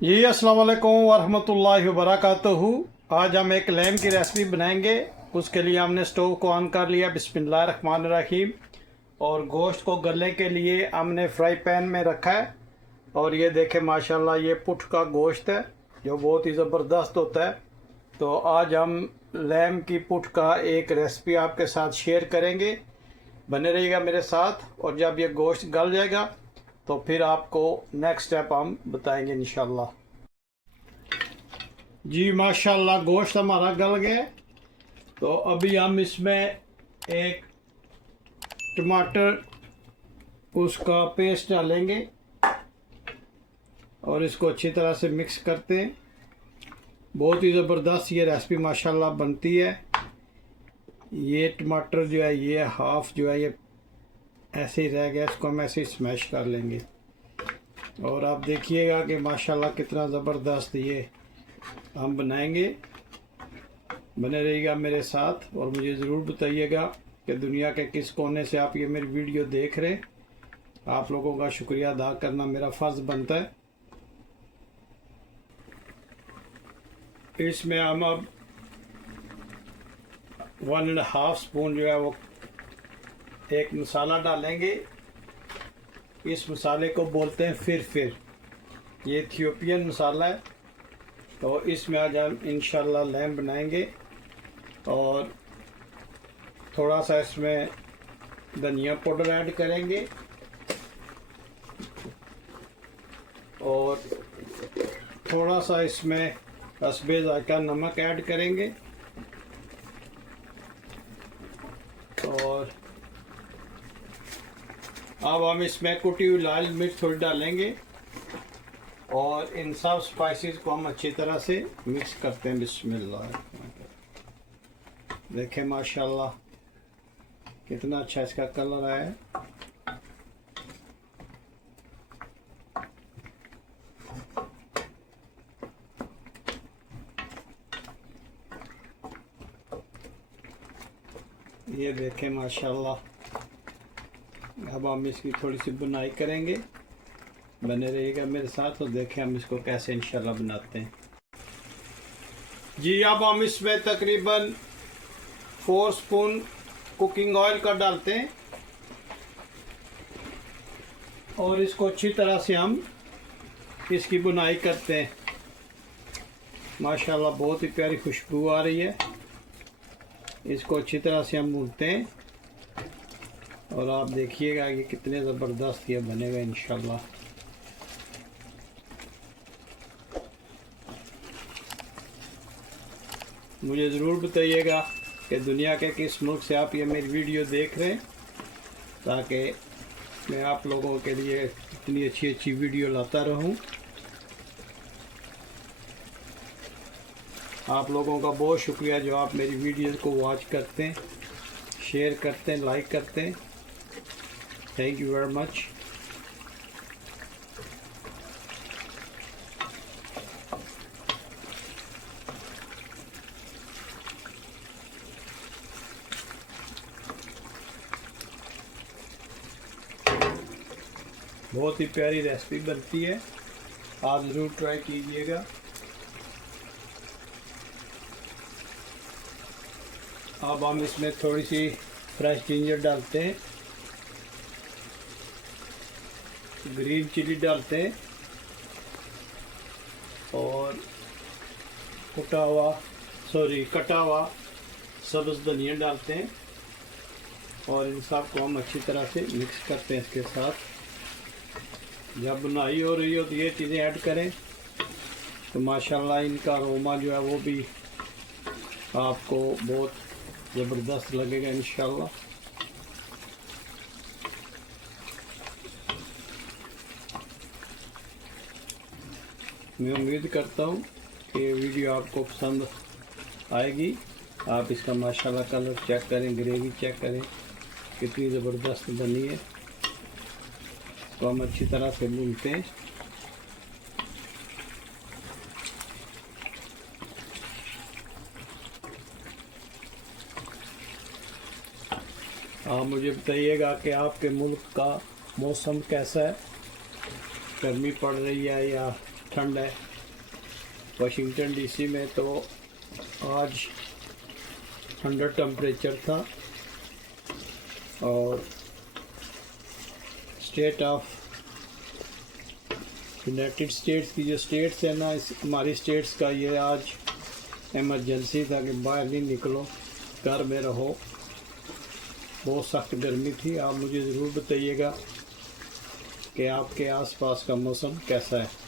जी अस्सलाम वालेकुम वरहमतुल्लाहि वबरकातुहू। आज हम एक लैम की रेसिपी बनाएंगे। उसके लिए हमने स्टोव को ऑन कर लिया। बिस्मिल्लाहिर्रहमानिर्रहीम। और गोश्त को गलने के लिए हमने फ्राई पैन में रखा है। और ये देखें माशाल्लाह, ये पुठ का गोश्त है जो बहुत ही ज़बरदस्त होता है। तो आज हम लैम की पुठ का एक रेसिपी आपके साथ शेयर करेंगे। बने रहिएगा मेरे साथ। और जब ये गोश्त गल जाएगा तो फिर आपको नेक्स्ट स्टेप हम बताएंगे इंशाल्लाह। जी माशाल्लाह, गोश्त हमारा गल गया। तो अभी हम इसमें एक टमाटर उसका पेस्ट डालेंगे और इसको अच्छी तरह से मिक्स करते हैं। बहुत ही ज़बरदस्त ये रेसिपी माशाल्लाह बनती है। ये टमाटर जो है, ये हाफ जो है, ये ऐसे ही रह गया, इसको हम ऐसे ही स्मैश कर लेंगे। और आप देखिएगा कि माशाल्लाह कितना ज़बरदस्त ये हम बनाएंगे। बने रहिएगा मेरे साथ और मुझे ज़रूर बताइएगा कि दुनिया के किस कोने से आप ये मेरी वीडियो देख रहे हैं। आप लोगों का शुक्रिया अदा करना मेरा फ़र्ज़ बनता है। इसमें हम अब 1.5 स्पून जो है वो एक मसाला डालेंगे। इस मसाले को बोलते हैं फिर ये इथियोपियन मसाला है। तो इसमें आज हम इंशाल्लाह लैम बनाएंगे। और थोड़ा सा इसमें धनिया पाउडर ऐड करेंगे और थोड़ा सा इसमें हस्बे ज़ायक़ा नमक ऐड करेंगे। और अब हम इसमें कुटी हुई लाल मिर्च थोड़ी डालेंगे और इन सब स्पाइसेस को हम अच्छी तरह से मिक्स करते हैं। बिस्मिल्लाह। देखें माशाल्लाह कितना अच्छा इसका कलर आया है। ये देखें माशाल्लाह। अब हम इसकी थोड़ी सी बुनाई करेंगे। बने रहिएगा मेरे साथ और देखें हम इसको कैसे इंशाल्लाह बनाते हैं। जी अब हम इसमें तकरीबन 4 स्पून कुकिंग ऑयल का डालते हैं और इसको अच्छी तरह से हम इसकी बुनाई करते हैं। माशाल्लाह बहुत ही प्यारी खुशबू आ रही है। इसको अच्छी तरह से हम भूनते हैं और आप देखिएगा कि कितने ज़बरदस्त ये बनेगा इंशाल्लाह। मुझे ज़रूर बताइएगा कि दुनिया के किस मुल्क से आप ये मेरी वीडियो देख रहे हैं, ताकि मैं आप लोगों के लिए इतनी अच्छी अच्छी वीडियो लाता रहूं। आप लोगों का बहुत शुक्रिया जो आप मेरी वीडियो को वॉच करते हैं, शेयर करते हैं, लाइक करते हैं। Thank you very much. बहुत ही प्यारी रेसिपी बनती है, आप ज़रूर ट्राई कीजिएगा। अब हम इसमें थोड़ी सी फ्रेश जिंजर डालते हैं, ग्रीन चिली डालते हैं और कटा हुआ सब्ज़ धनिया डालते हैं। और इन सब को हम अच्छी तरह से मिक्स करते हैं इसके साथ। जब बुनाई हो रही हो तो ये चीज़ें ऐड करें तो माशाल्लाह इनका अरोमा जो है वो भी आपको बहुत ज़बरदस्त लगेगा इंशाल्लाह। मैं उम्मीद करता हूँ कि ये वीडियो आपको पसंद आएगी। आप इसका माशाल्लाह कलर चेक करें, ग्रेवी चेक करें कितनी ज़बरदस्त बनी है। तो हम अच्छी तरह से भूनते हैं। आप मुझे बताइएगा कि आपके मुल्क का मौसम कैसा है, गर्मी पड़ रही है या ठंड है वाशिंगटन डीसी में। तो आज 100 टेम्परेचर था और स्टेट ऑफ यूनाइटेड स्टेट्स की जो स्टेट्स है ना, इस हमारी स्टेट्स का ये आज इमरजेंसी था कि बाहर नहीं निकलो, घर में रहो। बहुत सख्त गर्मी थी। आप मुझे ज़रूर बताइएगा कि आपके आसपास का मौसम कैसा है।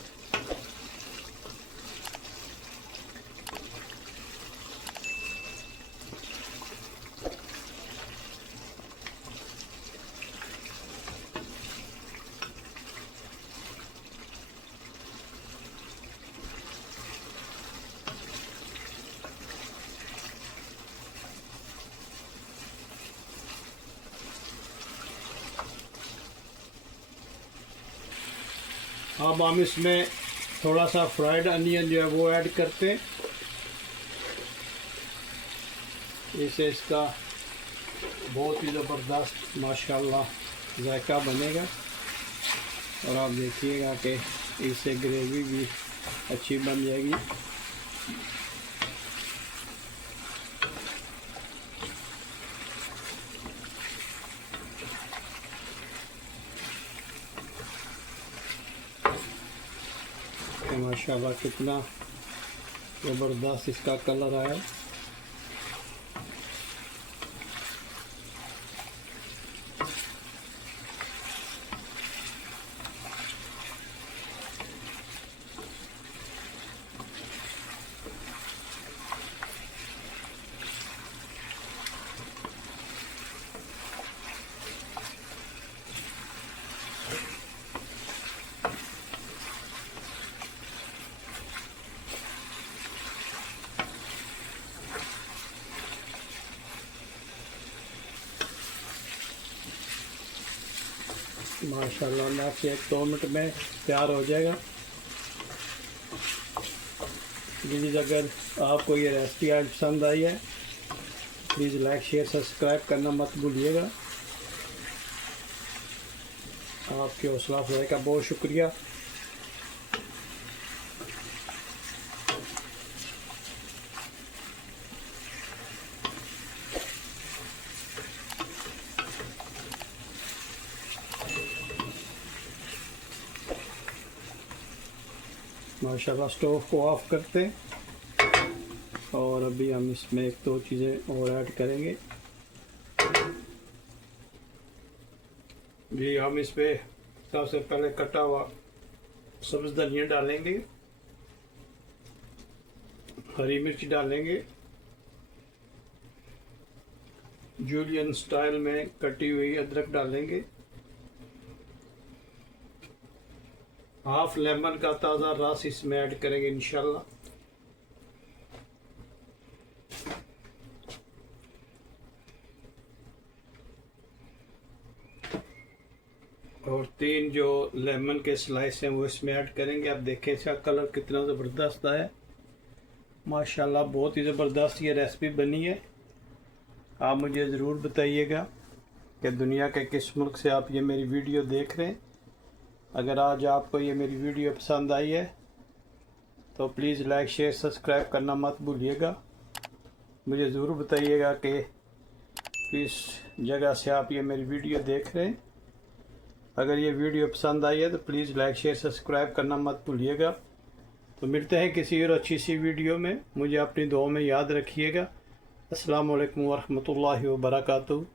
अब हम इसमें थोड़ा सा फ्राइड अनियन जो है वो ऐड करते हैं। इससे इसका बहुत ही ज़बरदस्त माशाल्लाह जायका बनेगा और आप देखिएगा कि इससे ग्रेवी भी अच्छी बन जाएगी। माशाल्लाह कितना ज़बरदस्त इसका कलर आया। माशाल्लाह नेक्स्ट 1-2 मिनट में तैयार हो जाएगा। प्लीज़ अगर आपको ये रेसिपी आज पसंद आई है प्लीज़ लाइक शेयर सब्सक्राइब करना मत भूलिएगा। आपके हौसला अफजाई का बहुत शुक्रिया। माशाल्लाह स्टोव को ऑफ करते हैं और अभी हम इसमें 1-2 चीज़ें और ऐड करेंगे। जी हम इस पे सबसे पहले कटा हुआ सब्ज़ धनिया डालेंगे, हरी मिर्च डालेंगे, जूलियन स्टाइल में कटी हुई अदरक डालेंगे, हाफ लेमन का ताज़ा रस इसमें ऐड करेंगे इंशाल्लाह। और 3 जो लेमन के स्लाइस हैं वो इसमें ऐड करेंगे। आप देखें इसका कलर कितना ज़बरदस्त आया माशाल्लाह। बहुत ही ज़बरदस्त ये रेसिपी बनी है। आप मुझे ज़रूर बताइएगा कि दुनिया के किस मुल्क से आप ये मेरी वीडियो देख रहे हैं। अगर आज आपको ये मेरी वीडियो पसंद आई है तो प्लीज़ लाइक शेयर सब्सक्राइब करना मत भूलिएगा। मुझे ज़रूर बताइएगा कि किस जगह से आप ये मेरी वीडियो देख रहे हैं। अगर ये वीडियो पसंद आई है तो प्लीज़ लाइक शेयर सब्सक्राइब करना मत भूलिएगा। तो मिलते हैं किसी और अच्छी सी वीडियो में। मुझे अपनी दुआ में याद रखिएगा। अस्सलाम वालेकुम व रहमतुल्लाहि व बरकातुहू।